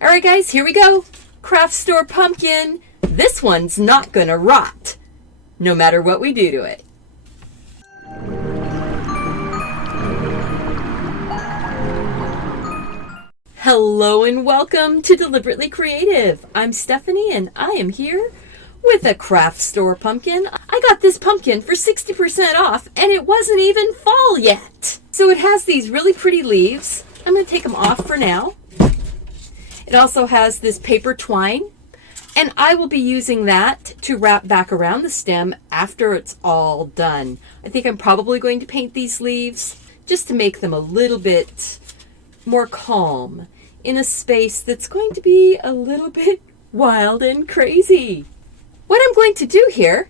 All right, guys, here we go. Craft store pumpkin. This one's not gonna rot, no matter what we do to it. Hello and welcome to Deliberately Creative. I'm Stephanie and I am here with a craft store pumpkin. I got this pumpkin for 60% off and it wasn't even fall yet. So it has these really pretty leaves. I'm going to take them off for now. It also has this paper twine and I will be using that to wrap back around the stem after it's all done. I think I'm probably going to paint these leaves just to make them a little bit more calm in a space that's going to be a little bit wild and crazy. What I'm going to do here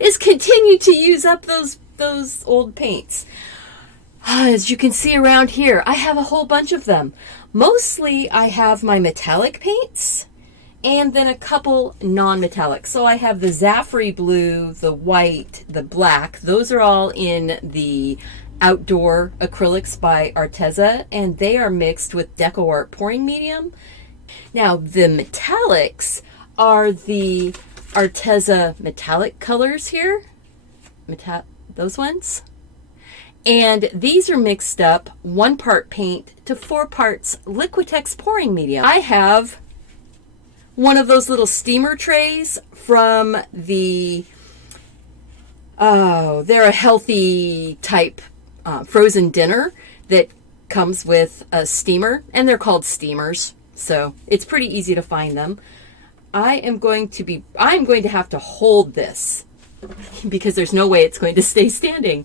is continue to use up those old paints. As you can see around here, I have a whole bunch of them. Mostly I have my metallic paints and then a couple non-metallic. So I have the Zaffrey blue, the white, the black. Those are all in the Outdoor Acrylics by Arteza, and they are mixed with Deco Art pouring medium. Now the metallics are the Arteza metallic colors here, those ones, and these are mixed up 1 part paint to 4 parts Liquitex pouring medium. I have one of those little steamer trays from the they're a healthy type frozen dinner that comes with a steamer, and they're called steamers, so it's pretty easy to find them. I'm going to have to hold this because there's no way it's going to stay standing.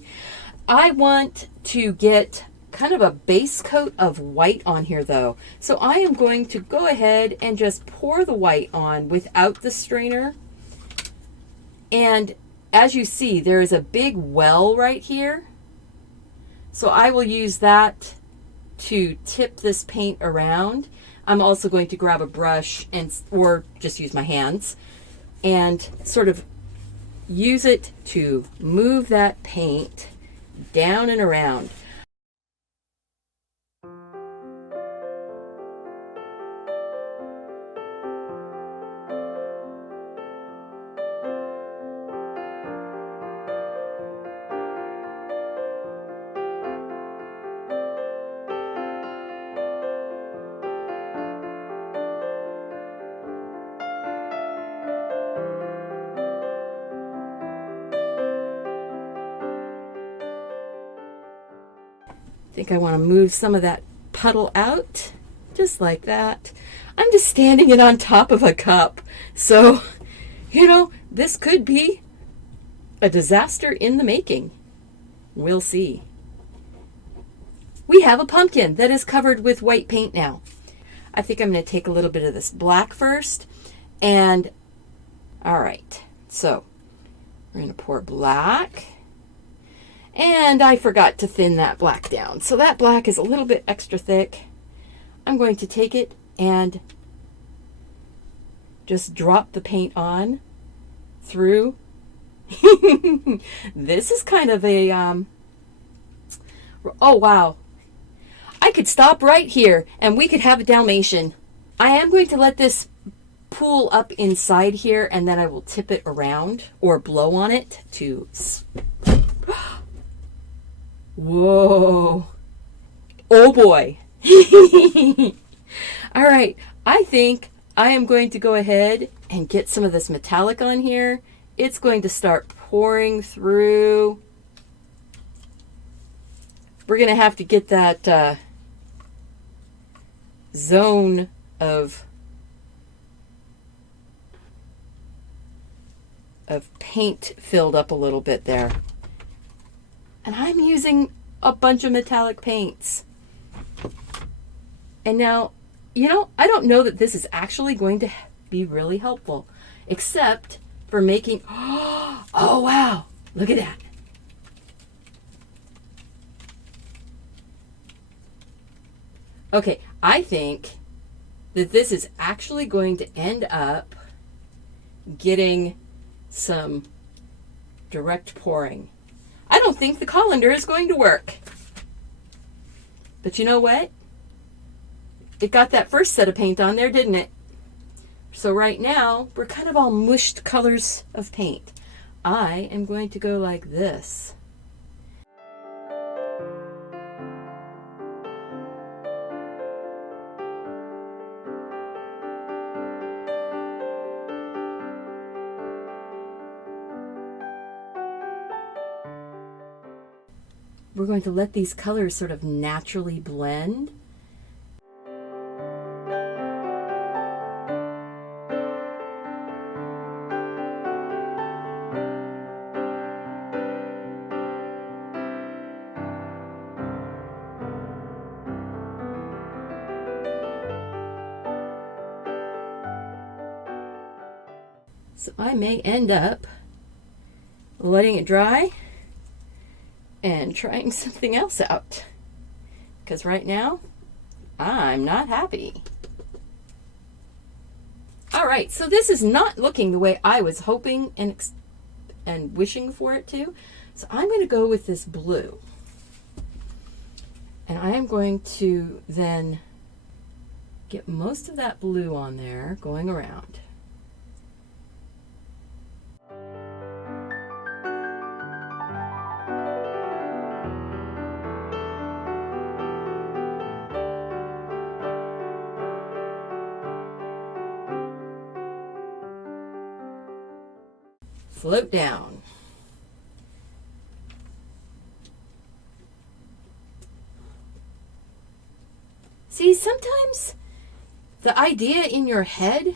I want to get kind of a base coat of white on here though, so I am going to go ahead and just pour the white on without the strainer. And as you see, there is a big well right here. So I will use that to tip this paint around. I'm also going to grab a brush or just use my hands and sort of use it to move that paint down and around. I think I want to move some of that puddle out, just like that. I'm just standing it on top of a cup. So, you know, this could be a disaster in the making. We'll see. We have a pumpkin that is covered with white paint now. I think I'm going to take a little bit of this black first. And, all right, so we're going to pour black. And I forgot to thin that black down. So that black is a little bit extra thick. I'm going to take it and just drop the paint on through. This is kind of a, oh wow. I could stop right here and we could have a Dalmatian. I am going to let this pool up inside here and then I will tip it around or blow on it to... Whoa. Oh boy. All right. I think I am going to go ahead and get some of this metallic on here. It's going to start pouring through. We're going to have to get that zone of paint filled up a little bit there. And I'm using a bunch of metallic paints. And now, you know, I don't know that this is actually going to be really helpful, except for making, oh wow, look at that. Okay, I think that this is actually going to end up getting some direct pouring. I don't think the colander is going to work. But you know what? it got that first set of paint on there, didn't it? So right now, we're kind of all mushed colors of paint. I am going to go like this. We're going to let these colors sort of naturally blend. So I may end up letting it dry and trying something else out, because right now I'm not happy. All right, so this is not looking the way I was hoping and wishing for it to. So I'm going to go with this blue, and I am going to then get most of that blue on there going around. Float down. See, sometimes the idea in your head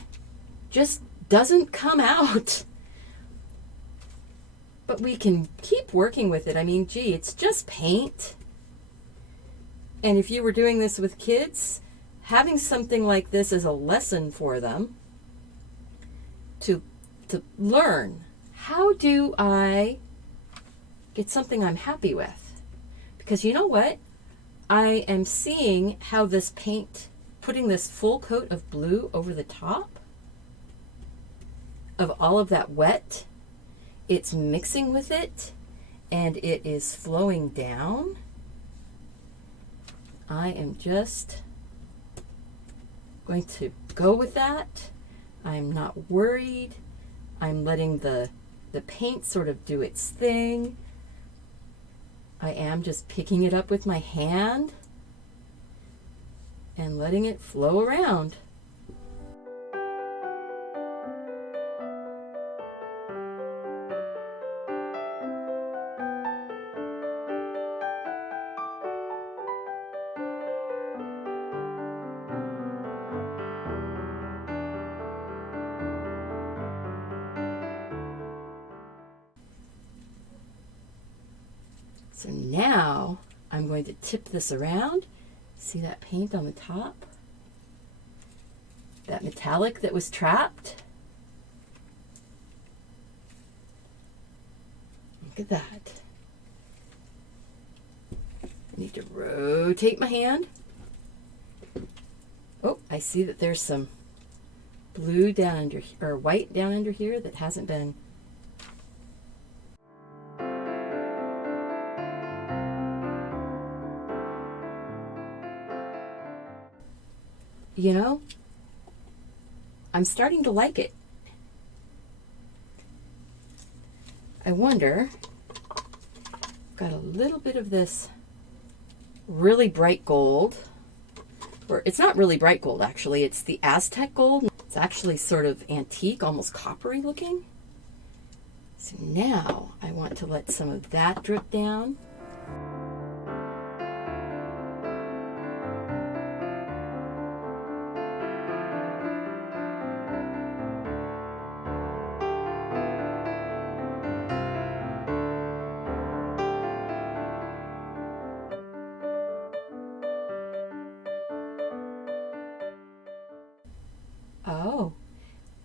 just doesn't come out. But we can keep working with it. I mean, gee, it's just paint. And if you were doing this with kids, having something like this as a lesson for them to learn, how do I get something I'm happy with? Because you know what? I am seeing how this paint, putting this full coat of blue over the top of all of that wet, it's mixing with it and it is flowing down. I am just going to go with that. I'm not worried. I'm letting the paint sort of do its thing. I am just picking it up with my hand and letting it flow around. So now I'm going to tip this around. See that paint on the top? That metallic that was trapped? Look at that. I need to rotate my hand. Oh, I see that there's some blue down under, or white down under here that hasn't been. You know, I'm starting to like it. I wonder, got a little bit of this really bright gold, or it's not really bright gold actually, it's the Aztec gold. It's actually sort of antique, almost coppery looking. So now I want to let some of that drip down. Oh,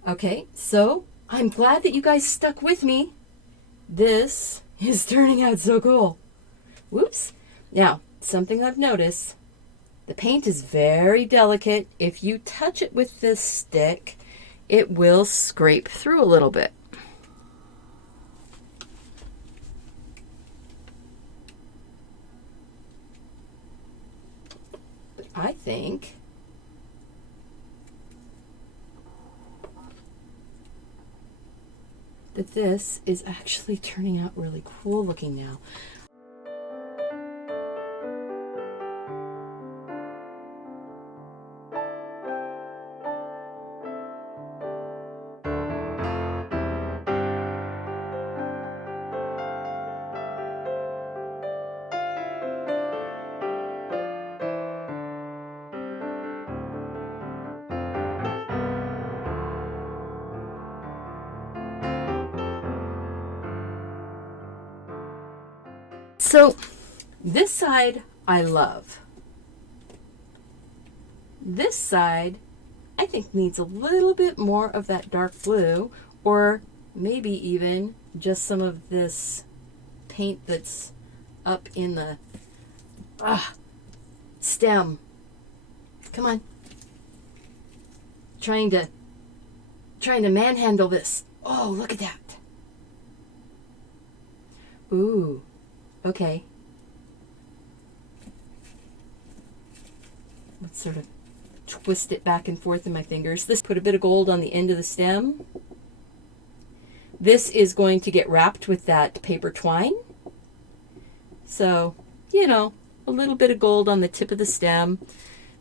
okay, so I'm glad that you guys stuck with me. This is turning out so cool. Whoops. Now, something I've noticed, the paint is very delicate. If you touch it with this stick, it will scrape through a little bit. But I think that this is actually turning out really cool looking now. So this side I love. This side I think needs a little bit more of that dark blue, or maybe even just some of this paint that's up in the stem. Come on. Trying to manhandle this. Oh, look at that. Ooh. Okay. Let's sort of twist it back and forth in my fingers. This put a bit of gold on the end of the stem. This is going to get wrapped with that paper twine. So, you know, a little bit of gold on the tip of the stem.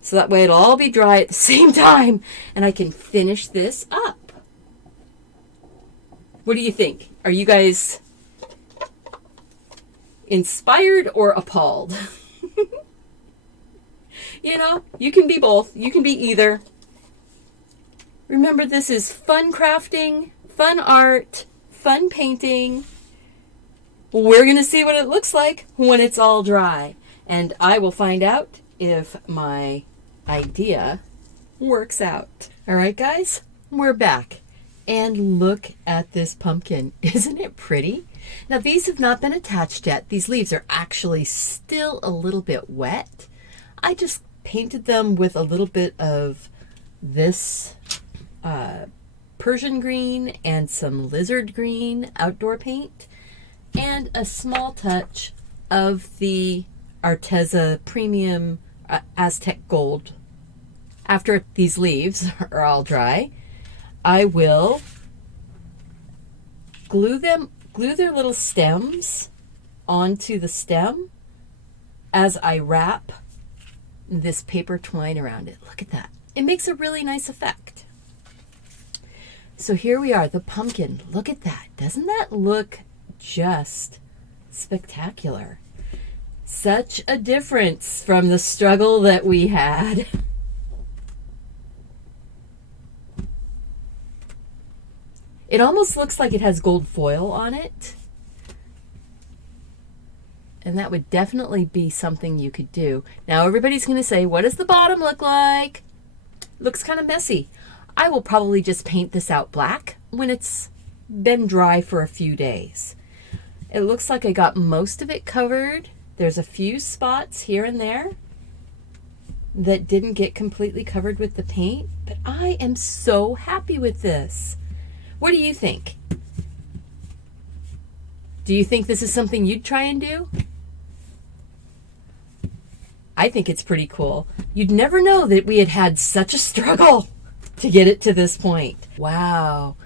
So that way it'll all be dry at the same time and I can finish this up. What do you think? Are you guys inspired or appalled? You know, you can be both. You can be either. Remember, this is fun crafting, fun art, fun painting. We're going to see what it looks like when it's all dry. And I will find out if my idea works out. All right, guys, we're back. And look at this pumpkin. Isn't it pretty? Now, these have not been attached yet. These leaves are actually still a little bit wet. I just painted them with a little bit of this Persian green and some lizard green outdoor paint and a small touch of the Arteza Premium Aztec Gold. After these leaves are all dry, I will glue their little stems onto the stem as I wrap this paper twine around it. Look at that. It makes a really nice effect. So here we are, the pumpkin. Look at that. Doesn't that look just spectacular? Such a difference from the struggle that we had. It almost looks like it has gold foil on it. And that would definitely be something you could do. Now everybody's going to say, what does the bottom look like? Looks kind of messy. I will probably just paint this out black when it's been dry for a few days. It looks like I got most of it covered. There's a few spots here and there that didn't get completely covered with the paint, but I am so happy with this. What do you think? Do you think this is something you'd try and do? I think it's pretty cool. You'd never know that we had had such a struggle to get it to this point. Wow.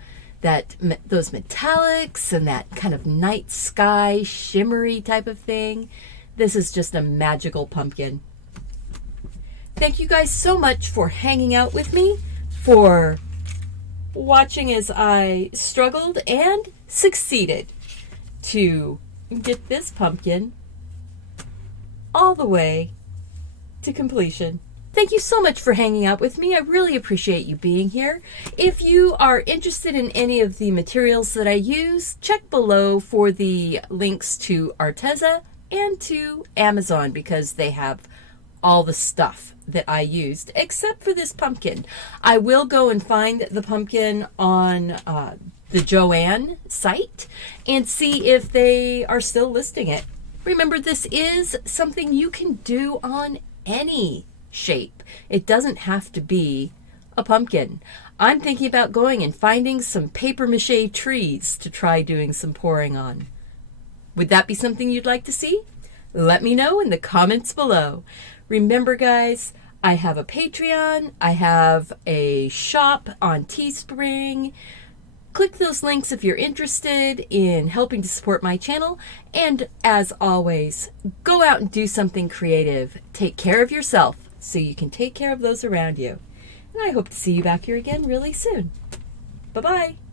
Those metallics and that kind of night sky shimmery type of thing. This is just a magical pumpkin. Thank you guys so much for hanging out with me, for watching as I struggled and succeeded to get this pumpkin all the way to completion. Thank you so much for hanging out with me. I really appreciate you being here. If you are interested in any of the materials that I use, check below for the links to Arteza and to Amazon, because they have all the stuff that I used, except for this pumpkin. I will go and find the pumpkin on the Joann site and see if they are still listing it. Remember, this is something you can do on any shape. It doesn't have to be a pumpkin. I'm thinking about going and finding some paper mache trees to try doing some pouring on. Would that be something you'd like to see? Let me know in the comments below. Remember, guys, I have a Patreon, I have a shop on Teespring. Click those links if you're interested in helping to support my channel. And as always, go out and do something creative. Take care of yourself so you can take care of those around you. And I hope to see you back here again really soon. Bye-bye.